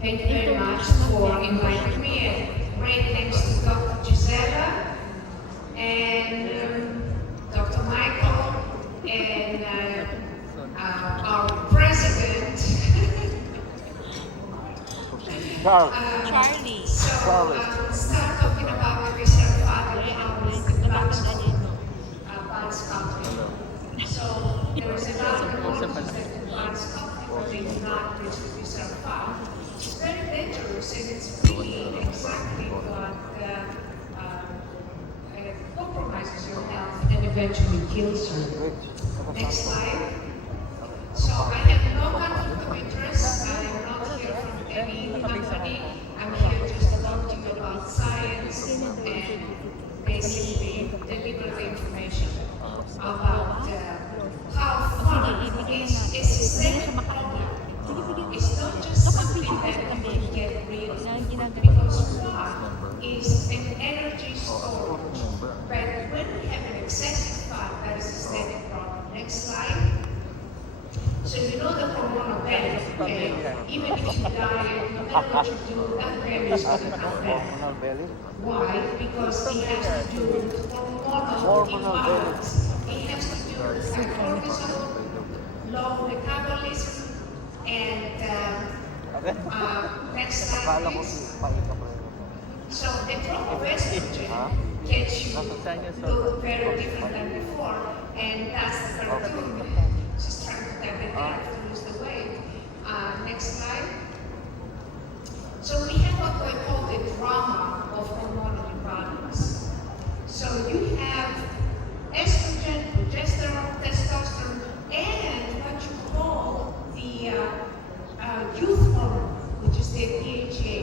Thank you very much for inviting me, and great thanks to Dr. Gisela and Dr. Michael and our president. Charlie. Start talking about the research part and how is the balance country. So there is a lot of problems that the balance country, but they do not reach the research part. It's very dangerous, and it's really exactly what compromises your health and eventually kills you. Next slide. So I have no conflict of interest. I am not here from any company. I'm here just to talk to you about science and basically deliver the information about how fun is a systemic problem. It's not just something that we can get rid of, because fat is an energy storage. But when we have an excessive fat, that is a systemic problem. Next slide. So you know the hormonal belly, okay? Even if you diet, no matter what you do, that belly is going to come back. Why? Because it has to do with hormonal imbalance. It has to do with high cortisol, low metabolism, and next slide, please. So the drop of estrogen gets you look very different than before, and that's the cartoon. She's trying to get it there to lose the weight. Next slide. So we have what we call the drama of hormonal imbalance. So you have estrogen, progesterone, testosterone, and what you call the youth hormone, which is the DHA.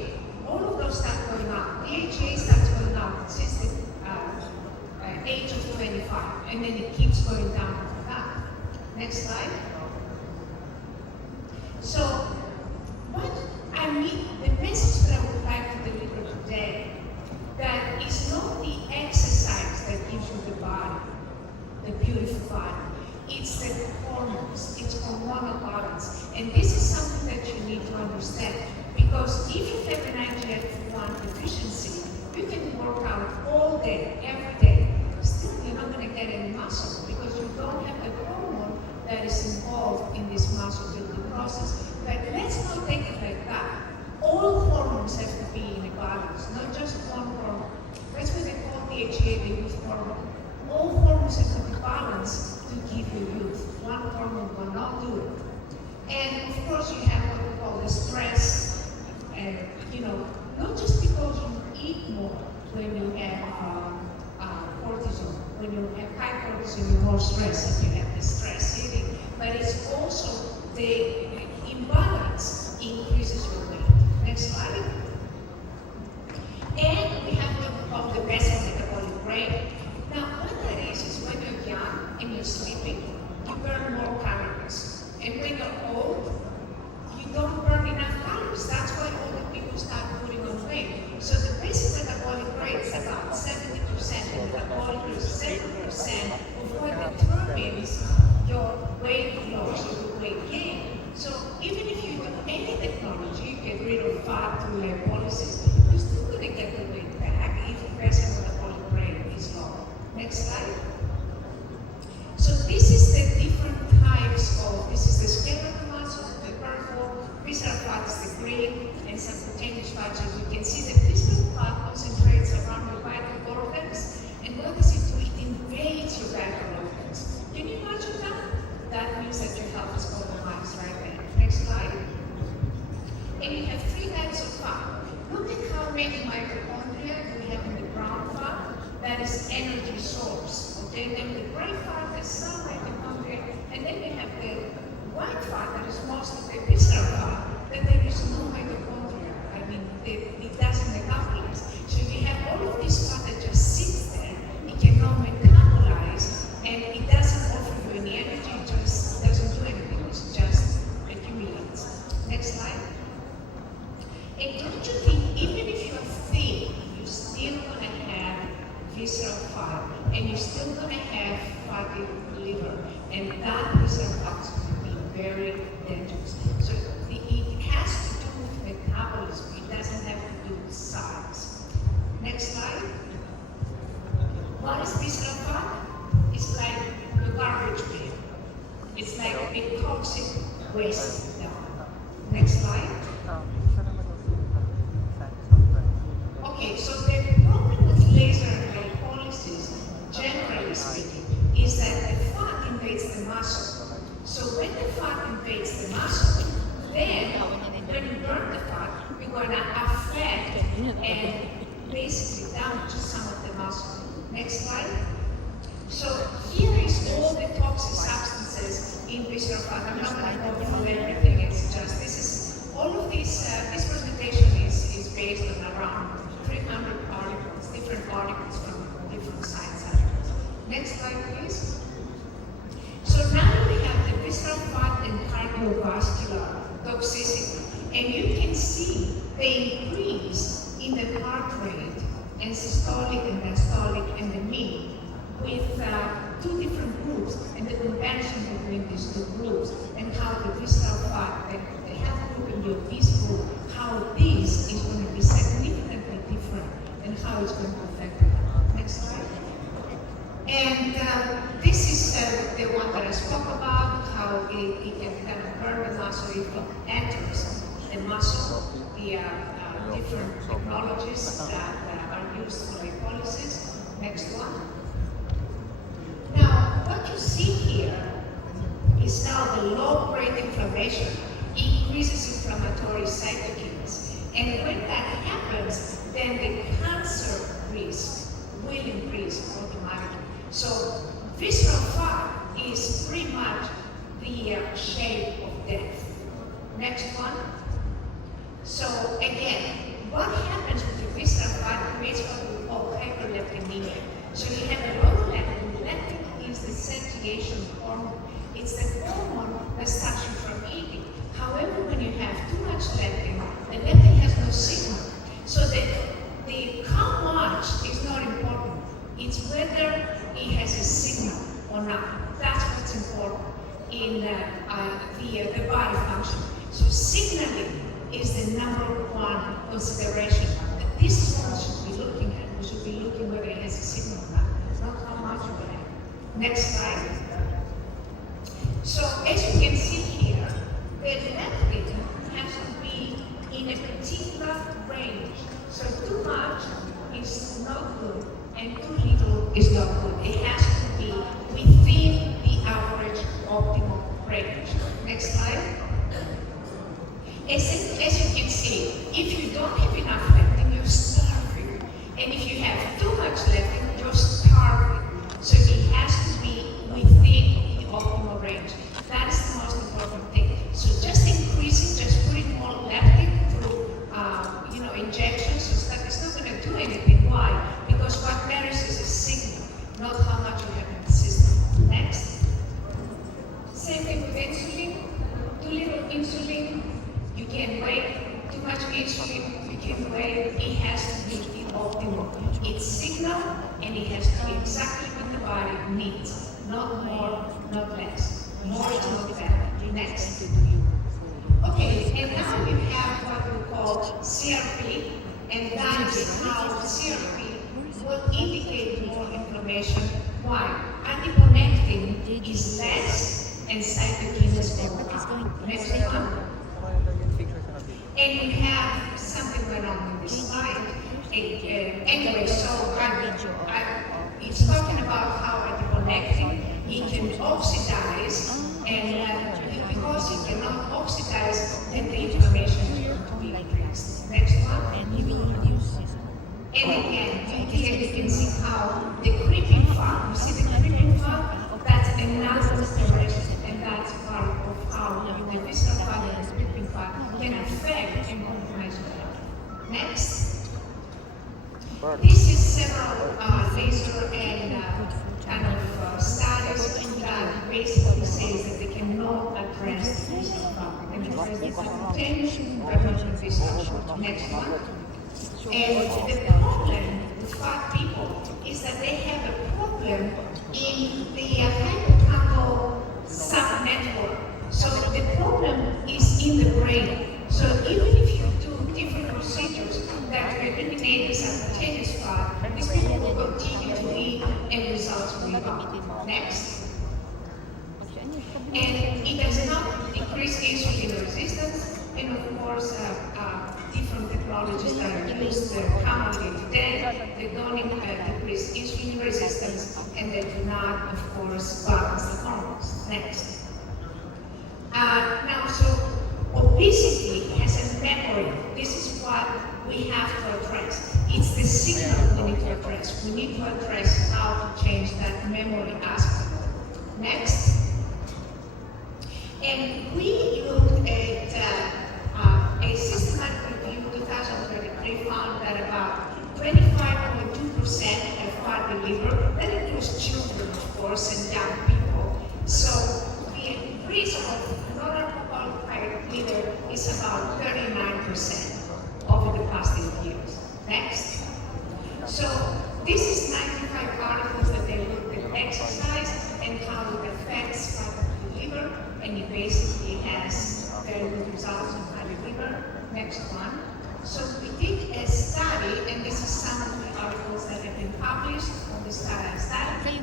All of those start going up. DHA starts going up since the age of 25, and then it keeps going down after that. Next slide. So, what I mean, the message that I would like to deliver today, that is not the exercise that gives you the body, the beautiful body. It's the hormones, it's hormonal balance. And this is something that you need to understand. Because if you have an IGF-1 deficiency, you can work out all day, every day. Still, you're not going to get any muscle because you don't have the hormone that is involved in this muscle building process. But let's not take it like that. All hormones have to be in a balance, not just one hormone. That's what they call DHA, the youth hormone. All hormones have to be balanced to give you youth. One hormone will not do it. And of course, you have what we call the stress. And not just because you eat more when you have cortisol. When you have high cortisol, you're more stressed if you have the stress eating. But it's also the imbalance increases your weight. Next slide. And we have what we call the basal metabolic rate. Now, what that is when you're young and you're sleeping, you burn more calories. And when you're old, you don't burn enough calories. That's why older people start putting on weight. So the basic metabolic rate is about 70%, and metabolic rate is 7% of what determines your weight loss or your weight gain. So even if you do any technology, get rid of fat through lipolysis, you're still going to get the weight back if the basic metabolic rate is low. Next slide. So this is the different types of, this is the skeletal muscle, the purple, visceral fat is the green, and subcutaneous fat. So you can see that visceral fat concentrates around your vital organs, and what does it do? It invades your vital organs. Can you imagine that? That means that your health is compromised right there. Next slide. And you have three types of fat. Look at how many mitochondria we have in the brown fat. That is energy source. Okay, then the gray fat is some mitochondria, and then you have the white fat that is mostly the visceral fat, that there is no mitochondria. I mean, it doesn't metabolize. So if you have all of this fat that just sits there, it cannot metabolize, and it doesn't offer you any energy, it just doesn't do anything, it just accumulates. Next slide. And don't you think, even if you're thin, you're still going to have visceral fat, and you're still going to have fatty liver, and that visceral fat is going to be very dangerous. So it has to do with metabolism. size. Next slide. What is visceral fat? It's like the garbage bin. It's like a big toxic waste dump. Next slide. Okay, so the problem with laser lipolysis, generally speaking, is that the fat invades the muscle. So when the fat invades the muscle, then when you burn the fat, you're going to affect and basically damage some of the muscle. Next slide. So here is all the toxic substances in visceral fat. I'm not going to go through everything. It's just all of this. This presentation is based on around 300 particles, different particles from different science areas. Next slide, please. So now we have the visceral fat and cardiovascular toxicity, and you can see the increase in the heart rate and systolic and diastolic and the mean with two different groups and the convention between these two groups and how the visceral fat, the health group and the obese group, how this is going to be significantly different and how it's going to affect them. Next slide. And this is the one that I spoke about, how it can kind of burn the muscle if it enters the muscle, the different technologies that are used for lipolysis. Next one. Now, what you see here is now the low-grade inflammation increases inflammatory cytokines. And when that happens, then the cancer risk will increase automatically. So visceral fat is pretty much the shape of death. Next one. So again, what happens with the visceral fat creates what we call hyperleptinemia. So you have a lot of leptin. Leptin is the satiation hormone. It's the hormone that stops you from eating. However, when you have too much leptin, the leptin has no signal. So the how much is not important. It's whether it has a signal or not. That's what's important in the body function. So signaling is the number one consideration. This is what we should be looking at. We should be looking whether it has a signal or not. It's not how much you have. Next slide. So as you can see here, the leptin has to be in a particular range. So too much is not good and too little is not good. It has to be within the average optimal range. Next slide. As you can see, if you don't have enough leptin, you're starving. And if you have too much leptin, you're starving. So it has to be within the optimal range. That is the most important thing. So just increasing, just putting more leptin through injections, so it's not going to do anything. Why? Because what matters is a signal, not how much you have in the system. Next. Same thing with insulin. Too little insulin, you can wait. Too much insulin, you can wait. It has to be the optimal. It's signal, and it has to be exactly what the body needs. Not more, not less. More is not better. Next. Okay, and now you have what we call CRP, and that is how CRP will indicate more inflammation. Why? Adiponectin is less and cytokines go up. Next one. And you have something going on in this slide. Anyway, so it's talking about how adiponectin, it can oxidize, and because it cannot oxidize, then the inflammation is going to be increased. Next one. And again, here you can see how the creeping fat, you see the creeping fat, that's another direction, and that's part of how the visceral fat and the creeping fat can affect and compromise your health. Next. This is several laser and kind of studies that basically says that they cannot address the visceral fat. They can address the hypertension, prevention visceral. Next one. And the problem with fat people is that they have a problem in the hippocampal subnetwork. So the problem is in the brain. So even if you do different procedures, that to eliminate this advantageous fat, these people will continue to eat and results rebound. Next. And it does not increase insulin resistance, and of course, different technologies that are used commonly today, they don't decrease insulin resistance, and they do not, of course, balance the hormones. Next. Now, so obesity has a memory. This is what we have to address. It's the signal we need to address. We need to address how to change that memory aspect. Next. And we looked at a systematic review 2033 found that about 25.2% have fatty liver. That includes children, of course, and young people. So the risk of non-alcoholic liver is about 39% over the past 8 years. Next. So this is 95 articles that they looked at exercise and how it affects fatty liver, and it basically has very good results in fatty liver. Next one. So we did a study, and this is some of the articles that have been published on the study.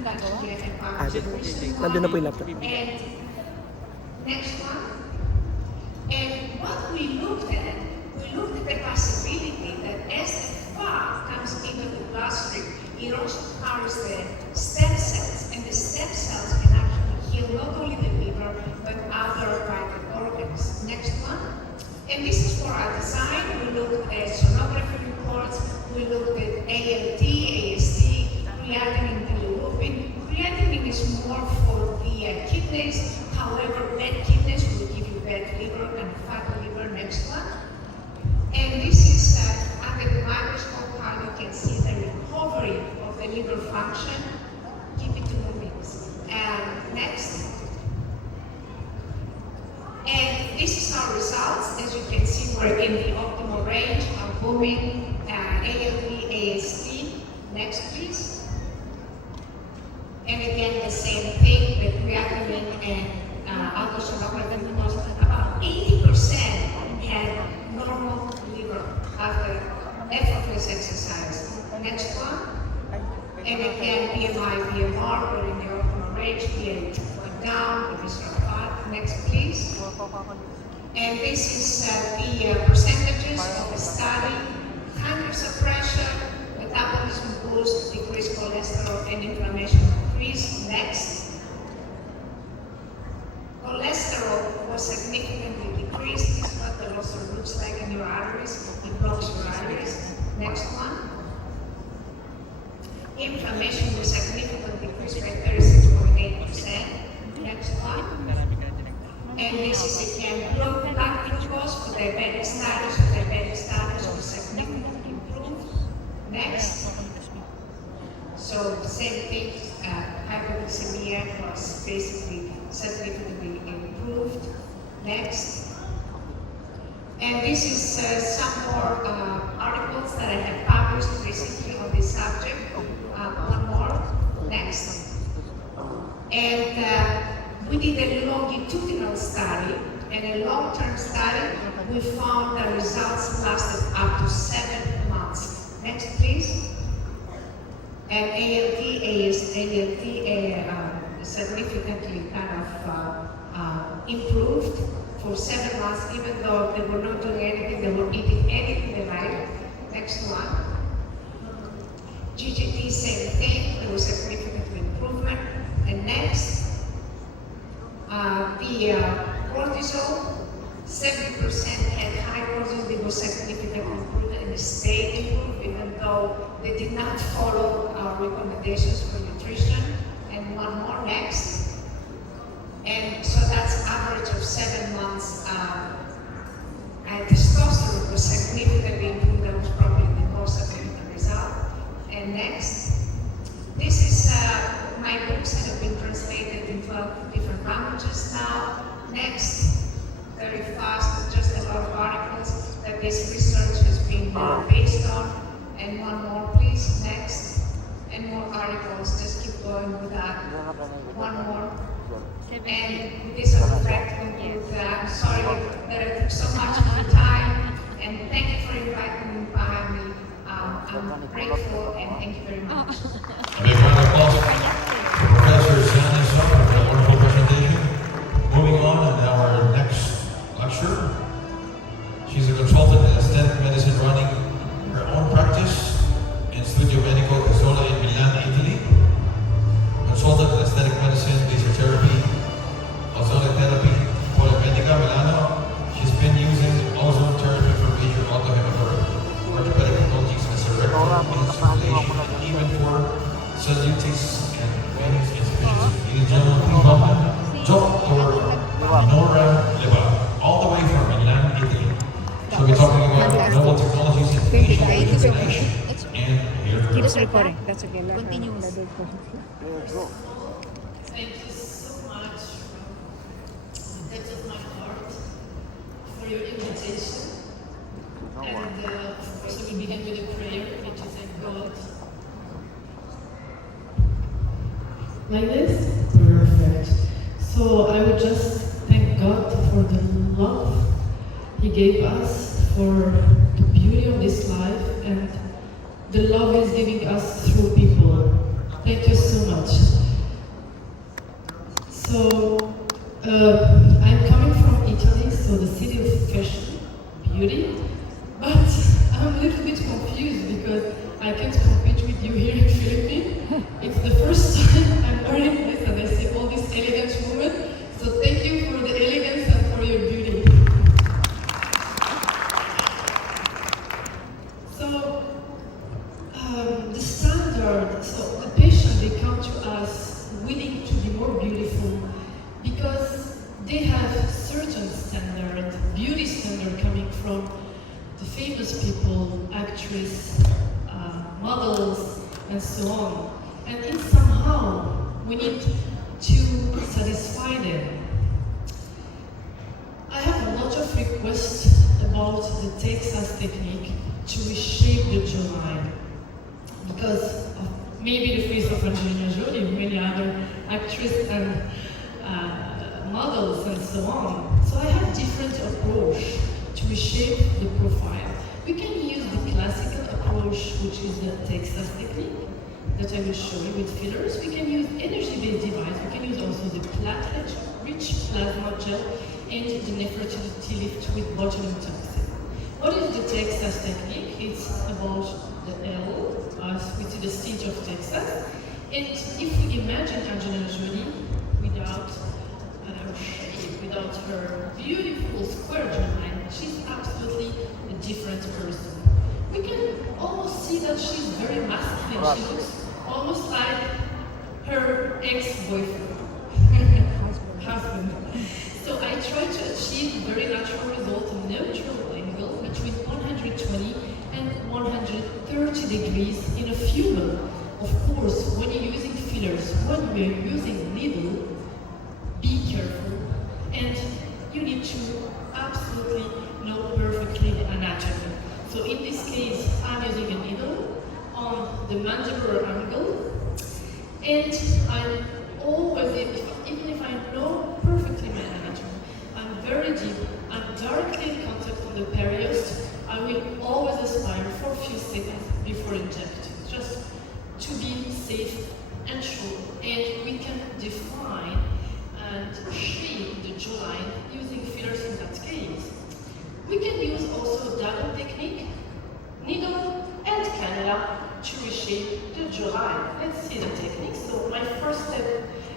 Actually, I have published a recent one. And next one. And what we looked at the possibility that as the fat comes into the bloodstream, it also carries the stem cells, and the stem cells can actually heal not only the liver, but other vital organs. Next one. And this is for our design. We looked at sonography reports, we looked at ALT, AST, creatinine, bilirubin. Creatinine is more for the kidneys. However, bad kidneys will give you bad liver and fatty liver. Next one. And this is under the microscope how you can see the recovery of the liver function. Keep it to moving. Next. And this is our results. As you can see, we're in the optimal range of booming, ALT, AST. Next, please. And again, the same thing, the creatinine and ultrasonography reports. About 80% had normal liver after effortless exercise. Next one. And again, BMI, BMR, we're in the optimal range. BMI went down, the visceral fat. Next, please. And this is the percentages of the study. Hunger suppression, metabolism boost, decreased cholesterol, and inflammation decrease. Next. Cholesterol was significantly decreased. This is what the also looks like in your arteries. It blocks your arteries. Next one. Inflammation was significantly decreased by 36.8%. Next one. And this is again blood glucose for diabetic status. Diabetic status was significantly improved. Next. So the same thing, hypoglycemia was basically significantly improved. Next. And this is some more articles that I have published recently on this subject. One more. Next. And we did a longitudinal study, and a long-term study. We found the results lasted up to 7 months. Next, please. And ALT significantly kind of improved for 7 months, even though they were not doing anything, they were eating anything they liked. Next one. GGT, same thing, there was significant improvement. And next, the cortisol, 70% had high cortisol, there was significant improvement, and stayed improved, even though they did not follow our recommendations for nutrition. And one more, next. And so that's average of 7 months. And testosterone was significantly improved. That was probably the most significant result. And next, this is my books that have been translated in 12 different languages now. Next, very fast, just a lot of articles that this research has been based on. And one more, please. Next. And more articles. Just keep going with that. One more. And with this, I would like to conclude. I'm sorry that I took so much of your time, and thank you for inviting me. I'm grateful and thank you very much. A big round of applause for Professor Sofra for that wonderful presentation. Moving on, and now our next lecturer. She's a consultant in aesthetic medicine running her own practice in Studio Medico Casola in Milan, Italy. Consultant in aesthetic medicine, laser therapy, ozone therapy, Polimedica, Milano. She's been using ozone therapy for major autohemorrhagic orthopedic pathologies and cerebral insufflation, and even for cellulitis and venous insufficiency. Ladies and gentlemen, please welcome Dr. Nora Leva, all the way from Milan, Italy. She'll be talking about novel technologies in facial rejuvenation and hair growth. Keeps recording. That's okay. Continuous. Thank you so much from the depth of my heart for your invitation. And of course, we begin with a prayer, which is thank God. Like this? Perfect. So I would just thank God for the love He gave us, for the beauty of this life, and the love He's giving us through people. Thank you so much. So, I'm coming from Italy, so the city of fashion, beauty, but I'm a little bit confused because I can't compete with you here in Philippines. It's the first time I'm wearing this and I see all these elegant women, so thank you for the elegance and for your beauty. So, the standard, so the patient, they come to us willing to be more beautiful because they have certain standard, beauty standard coming from the famous people, actress, models, and so on. And in somehow, we need to satisfy them. I have a lot of requests about the Texas technique to reshape the jawline because of maybe the face of Angelina Jolie, many other actresses and models and so on. So I have different approach to reshape the profile. We can use the classical approach, which is the Texas technique that I will show you with fillers. We can use energy-based device. We can use also the platelet-rich plasma gel and the nephrotility lift with botulinum toxin. What is the Texas technique? It's about the L, as we see the stage of Texas. And if we imagine Angelina Jolie without her shape, without her beautiful square jawline, she's absolutely a different person. We can almost see that she's very masculine. She looks almost like her ex-boyfriend, husband. So I try to achieve very natural result in neutral angle between 120 and 130 degrees in a few months. Of course, when you're using fillers, when we're using needle, be careful, and you need to absolutely know perfectly the anatomy. So in this case, I'm using a needle on the mandibular angle, and I'm always, even if I know perfectly my anatomy, I'm very deep, I'm directly in contact with the periost, I will always aspire for a few seconds before injecting, just to be safe and sure. And we can define and shape the jawline using fillers in that case. We can use also a double technique, needle and cannula, to reshape the jawline. Let's see the technique. So my first step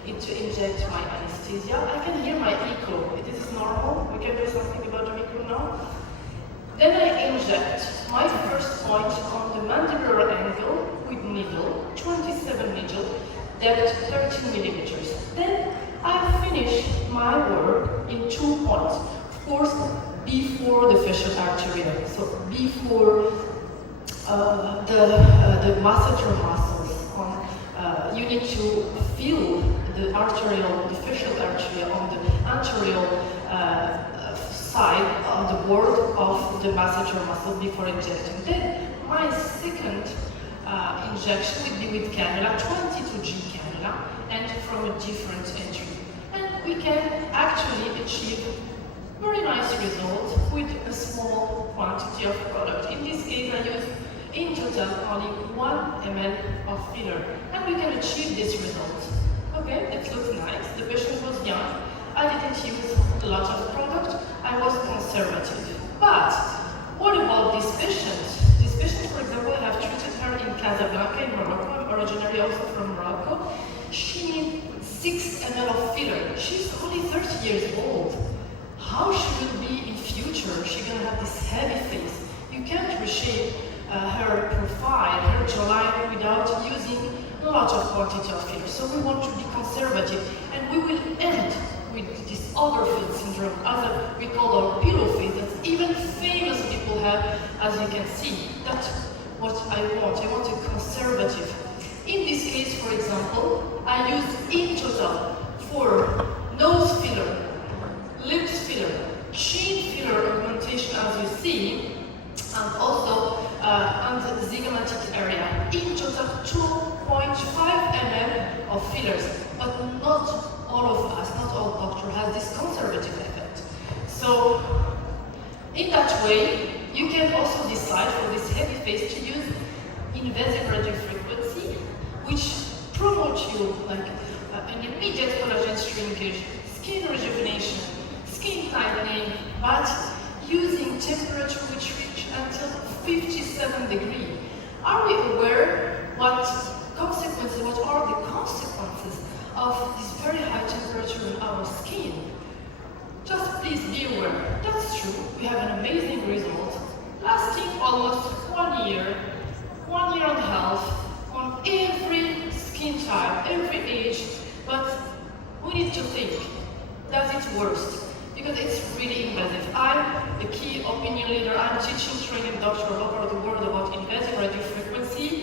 is to inject my anesthesia. I can hear my echo. This is normal. We can do something about the echo now. Then I inject my first point on the mandibular angle with needle, 27 needle, depth 13 millimeters. Then I finish my work in 2 points. Of course, before the facial artery, so before the masseter muscles. You need to feel the arterial, the facial artery on the anterior side on the board of the masseter muscle before injecting. Then my second injection will be with cannula, 22G cannula, and from a different entry. And we can actually achieve very nice result with a small quantity of product. In this case, I use in total only 1 ml of filler, and we can achieve this result. Okay, it looks nice. The patient was young. I didn't use a lot of product. I was conservative. But what about this patient? This patient, for example, I have treated her in Casablanca in Morocco. I'm originally also from Morocco. She needs 6 ml of filler. She's only 30 years old. How she will be in future? She's gonna have this heavy face. You can't reshape her profile, her jawline without using a lot of quantity of filler. So we want to be conservative, and we will end with this overfilled syndrome, as we call our pillow face, that even famous people have, as you can see. That's what I want. I want a conservative. In this case, for example, I used in total for nose filler, lips filler, chin filler augmentation, as you see, and also on the zygomatic area. In total, 2.5 ml of fillers, but not all of us, not all doctors has this conservative effect. So, in that way, you can also decide for this heavy face to use invasive radiofrequency, which promotes you like an immediate collagen shrinkage, skin rejuvenation, skin tightening, but using temperature which reach until 57 degrees. Are we aware what are the consequences of this very high temperature in our skin? Just please be aware. That's true. We have an amazing result, lasting almost 1 year, 1 year and a half, on every skin type, every age. But we need to think, does it worse? Because it's really invasive. I'm the key opinion leader. I'm teaching, training doctors all over the world about invasive radiofrequency,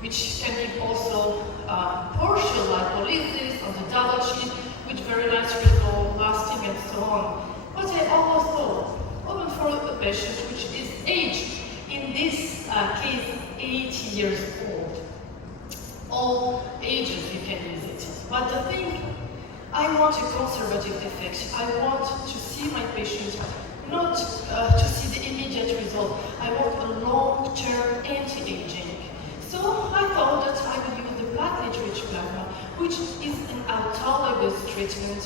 which can give also partial lipolysis on the double chin, with very nice result, lasting and so on. But I always thought, even for a patient which is aged, in this case, 80 years old. All ages you can use it. But the thing, I want a conservative effect. I want to see my patient, not to see the immediate result. I want a long-term anti-aging. So I thought that I would use the platelet-rich plasma, which is an autologous treatment,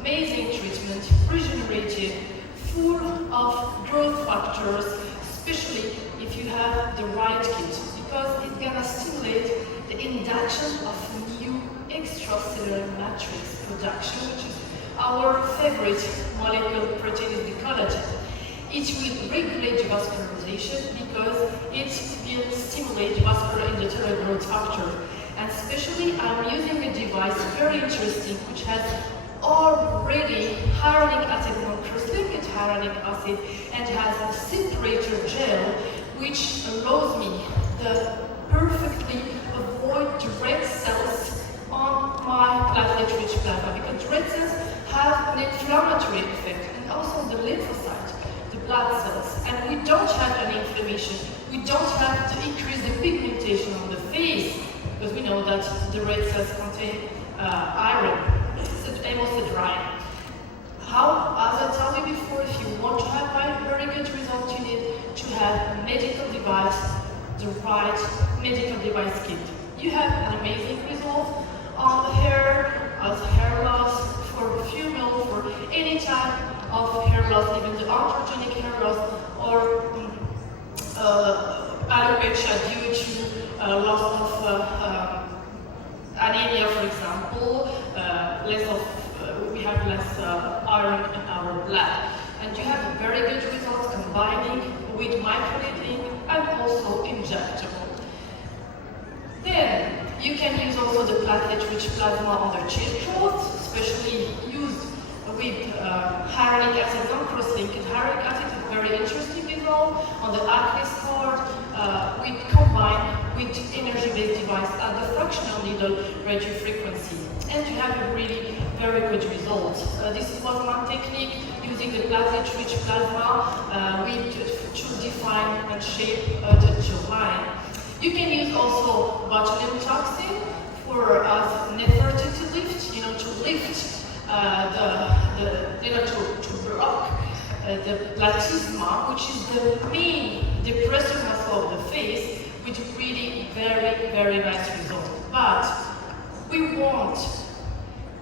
amazing treatment, regenerative, full of growth factors, especially if you have the right kit, because it's gonna stimulate the induction of new extracellular matrix production, which is our favorite molecule protein, is the collagen. It will regulate vascularization because it will stimulate vascular endothelial growth factor. And especially I'm using a device, very interesting, which has already hyaluronic acid, non-cross-linked hyaluronic acid, and has a separator gel, which allows me to perfectly avoid the red cells on my platelet-rich plasma, because red cells have an inflammatory effect, and also the lymphocyte, the blood cells. And we don't have any inflammation. We don't have to increase the pigmentation on the face, because we know that the red cells contain iron. It's almost dry. How, as I told you before, if you want to have a very good result, you need to have a medical device, the right medical device kit. You have an amazing result on the hair, as hair loss, for female, for any type of hair loss, even the androgenic hair loss, or alopecia due to loss of anemia, for example, we have less iron in our blood. And you have a very good result combining with microneedling and also injectable. Then you can use also the platelet-rich plasma on the chin growth, especially used with hyaluronic acid, non-cross-linked. Hyaluronic acid is a very interesting result on the acne scar. We combine with energy-based device and the fractional needle radiofrequency, and you have a really very good result. This was one technique using the platelet-rich plasma to define and shape the jawline. You can use also botulinum toxin for Nefertiti lift, to lift to block the platysma, which is the main depressive muscle of the face, with really very nice results. But we want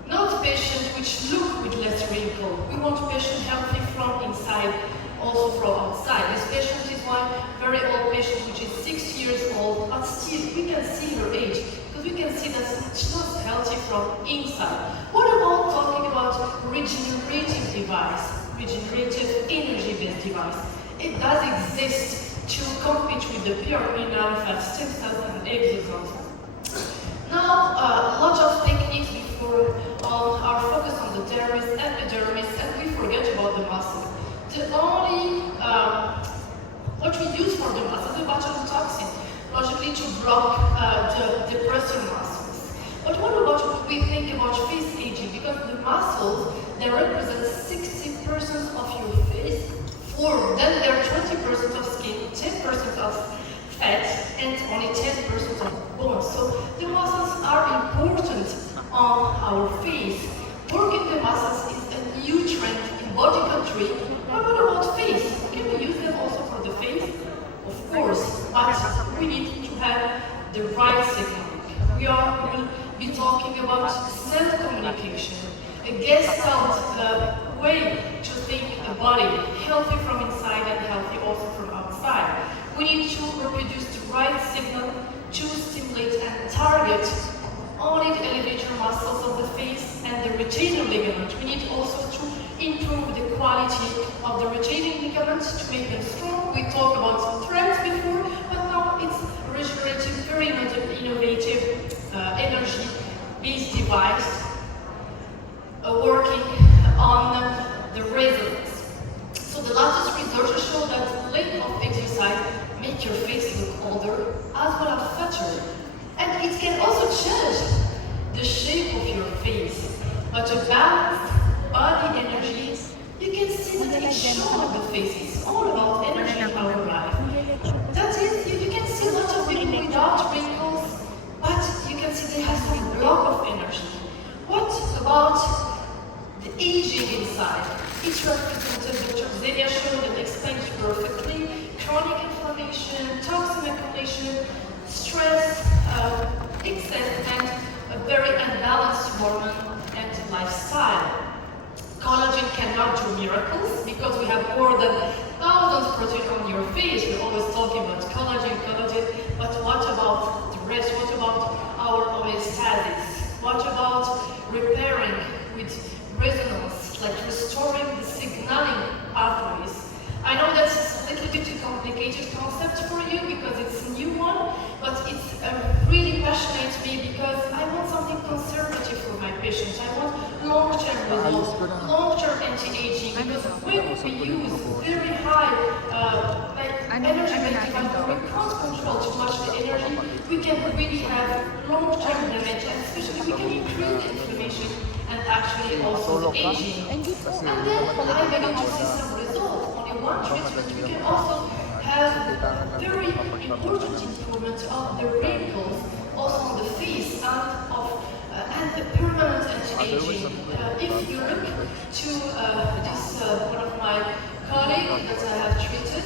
not patient which look with less wrinkle. We want patient healthy from inside, also from outside. This patient is one very old patient which is 6 years old, but still we can see her age, because we can see that she's not healthy from inside. What about talking about regenerative device, regenerative energy-based device? It does exist to compete with the pure renal fat stem cells and exosomes. Now, a lot of techniques before are focused on the dermis, epidermis, and we forget about the muscle. The only, what we use for the muscle is the botulinum toxin, logically to block the depressor muscles. But what about what we think about face aging? Because the muscles, they represent 60% of your face form. Then there are 20% of skin, 10% of fat, and only 10% of bones. So the muscles are important on our face. Working the muscles is a new trend in body country. But what about face? Can we use them also for the face? Of course, but we need to have the right signal. We will be talking about self-communication, a gestalt way to think a body, healthy from inside and healthy also from outside. We need to reproduce the right signal to stimulate and target only the elevator muscles of the face and the retaining ligament. We need also to improve the quality of the retaining ligaments to make them strong. We talked about strength before, but now it's regenerative, very innovative, energy-based device working on the resonance. So the latest research show that lack of exercise make your face look older as well as fatter. And it can also change the shape of your face. But a balanced body energy, you can see that it's shown on the face. It's all about energy in our life. That is, you can see a lot of people without wrinkles, but you can see they have some block of energy. What about the aging inside? It's represented, Dr. Xenia showed and explained perfectly. Chronic inflammation, toxin accumulation, stress, excess, and a very unbalanced hormone and lifestyle. Collagen cannot do miracles because we have more than thousands of proteins on your face. We're always talking about collagen, but what about the rest? What about our homeostasis? What about repairing with resonance, like restoring the signaling pathways? I know that's a little bit a complicated concept for you because it's a new one, but it's really passionate me because I want something conservative for my patients. I want long-term results, long-term anti-aging, because when we use very high energy device, we can't control too much the energy, we can really have long-term damage, and especially we can increase the inflammation and actually also the aging. And then I'm going to see some results. One treatment, we can also have very important improvement of the wrinkles, also on the face, and the permanent anti-aging. If you look to this one of my colleagues that I have treated,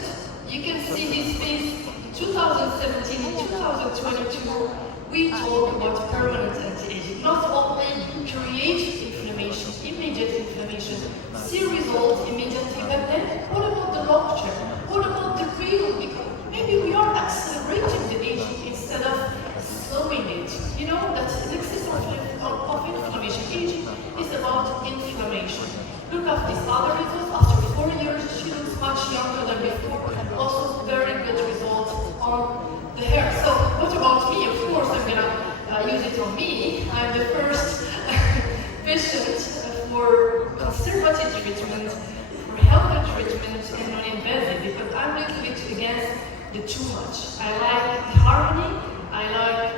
you can see his face in 2017 and 2022. We talk about permanent anti-aging, not only create inflammation, immediate inflammation, see results immediately, but then what about the long term? What about the real? Because maybe we are accelerating the aging instead of slowing it. You know, that's an excess of inflammation. Aging is about inflammation. Look at this other results. After 4 years, she looks much younger than before. Also very good results on the hair. So what about me? Of course, I'm gonna use it on me. I'm the first patient for conservative treatment, for healthy treatment, and non-invasive, because I'm a little bit against the too much. I like the harmony, I like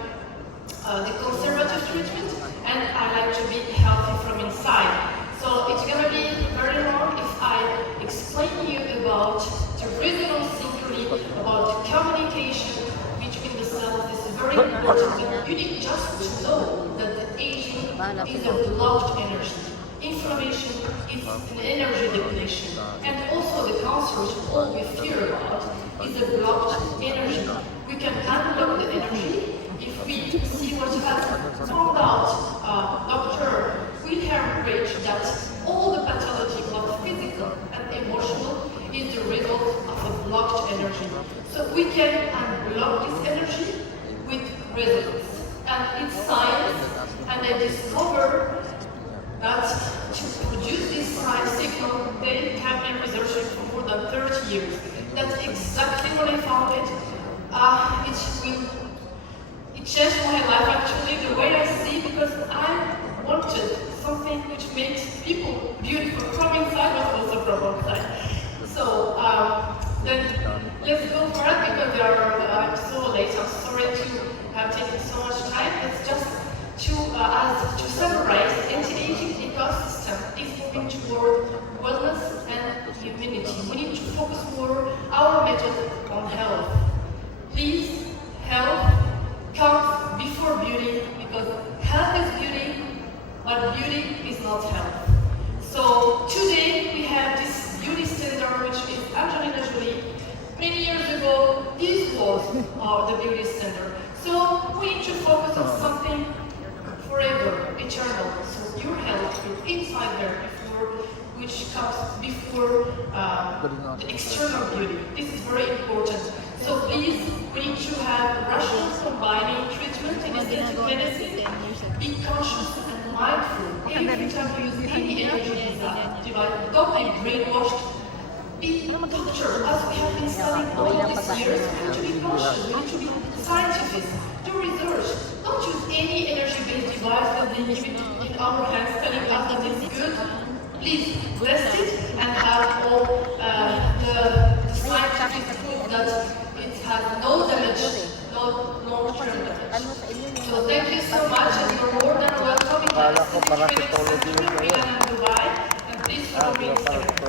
the conservative treatment, and I like to be healthy from inside. So it's gonna be very long if I explain you about the resonance synchrony, about the communication between the cells. This is very important. You need just to know that the aging is a blocked energy. Inflammation is an energy depletion. And also the cancer, which all we fear about, is a blocked energy. We can unlock the energy. If we see what has found out, Dr. Wilhelm Reich, that all the pathology, both physical and emotional, is the result of a blocked energy. So we can unblock this energy with resonance. And it's science, and they discovered that to produce this science signal, they have been researching for more than 30 years. That's exactly what I found it. It changed my life actually, the way I see, because I wanted something which makes people beautiful from inside but also from outside. So then let's go for it because I'm so late. I'm sorry to have taken so much time. It's just to summarize, anti-aging ecosystem is moving toward wellness and immunity. We need to focus more our method on health. Please, health comes before beauty because health is beauty, but beauty is not health. So today we have this beauty standard which is Angelina Jolie. Many years ago, this was the beauty standard. So we need to focus on something forever, eternal. So your health is inside there which comes before the external beauty. This is very important. So please, we need to have rational combining treatment in aesthetic medicine. Be conscious and mindful. Every time you use any energy device, don't be brainwashed. Be a doctor, as we have been studying all these years. We need to be cautious, we need to be scientific. Do research. Don't use any energy-based device that they give it in our hands telling us that it's good. Please test it and have all the scientific proof that it has no damage, no long-term damage. So thank you so much, and you're more than welcome in the Dubai, and please follow me on Instagram.